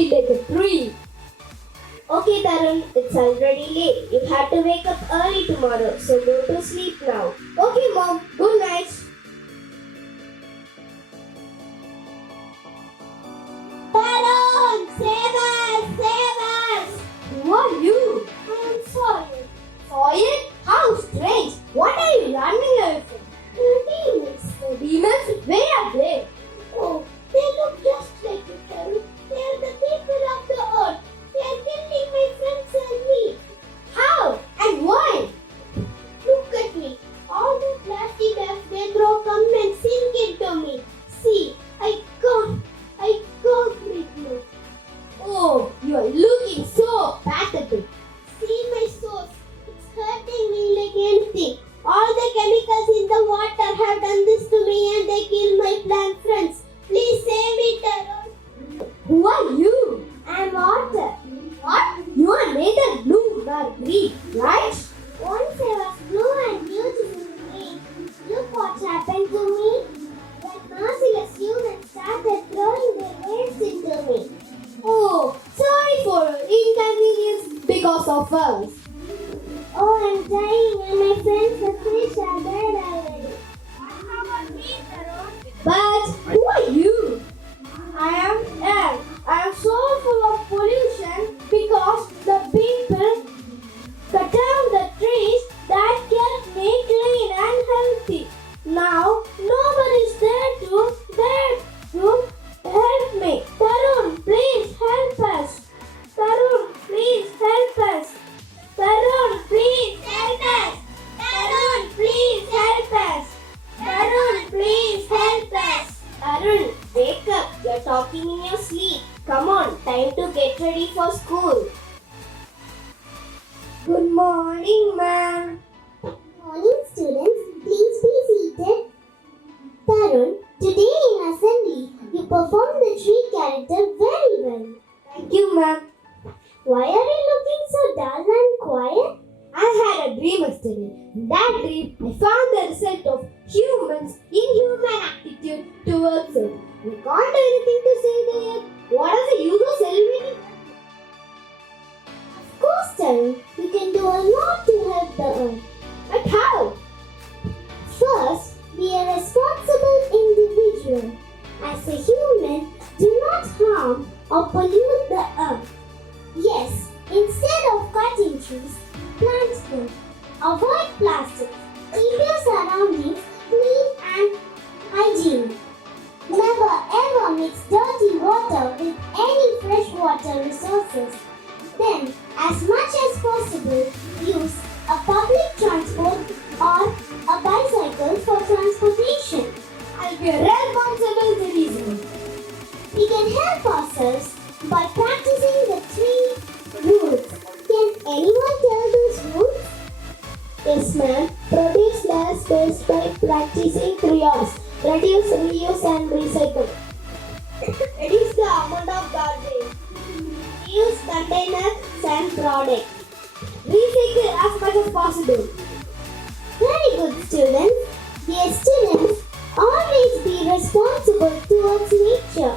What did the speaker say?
ugly like a tree. Okay, Tarun, it's already late. You have to wake up early tomorrow, so go to sleep now. Okay, Mom. Good night. Tarun, save us! Save us! Who are you? I am Sawyer. Sawyer? How strange! What are you running away from? The demons. The demons? Where are they? Oh, they look just like you, Tarun. They are the people of the earth. They are killing my friends and me. How? And why? Look at me. All the plastic bags they throw come and sink into me. See, I can't breathe now. Oh, you are looking so pathetic. See my source. It's hurting me like anything. All the chemicals in the water have done this to me and they kill my plant friends. Please save me, Tarun. Who are you? I am water. What? You are neither blue nor green, right? Once I was blue and beautiful green. Look what happened to me. When merciless humans started throwing their waste into me. Oh, sorry for inconvenience because of us. Oh, I'm dying and my friends the fish are dead already. How about me, Tarun? But who are you? I am air. I am so full of pollution because the people cut down the trees that kept me clean and healthy. Now nobody is there to help me. Tarun, please help us. Tarun, please help us. Tarun, please help us. Tarun, please help us. Tarun, please help us. Tarun, wake up. You're talking in your sleep. Come on, time to get ready for school. Good morning, ma'am. Morning, students. Please be seated. Tarun, today in assembly, you performed the tree character very well. Thank you, ma'am. Why are you looking so dull and quiet? I had a dream yesterday. In that dream, I found the result of humans' inhuman attitude towards it. We can't do anything to save the earth. What is the use of celebrating? Of course, Tarun, we can do a lot to help the earth. But how? First, be a responsible individual. As a human, do not harm or pollute the earth. Yes, instead of cutting trees, plant them. Avoid plastic. Keep your surroundings clean and hygienic. Never ever mix dirty water with any freshwater resources. Then, as much as possible, use a public transport or a bicycle for transportation. I'll be a responsible citizen. We can help ourselves by practicing the 3 rules. Can anyone tell those rules? Yes, ma'am. Produce less waste by practicing 3 R's. Reduce, reuse and recycle. Reduce the amount of garbage. Reuse containers and products. Recycle as much as possible. Very good, students. Dear students, always be responsible towards nature.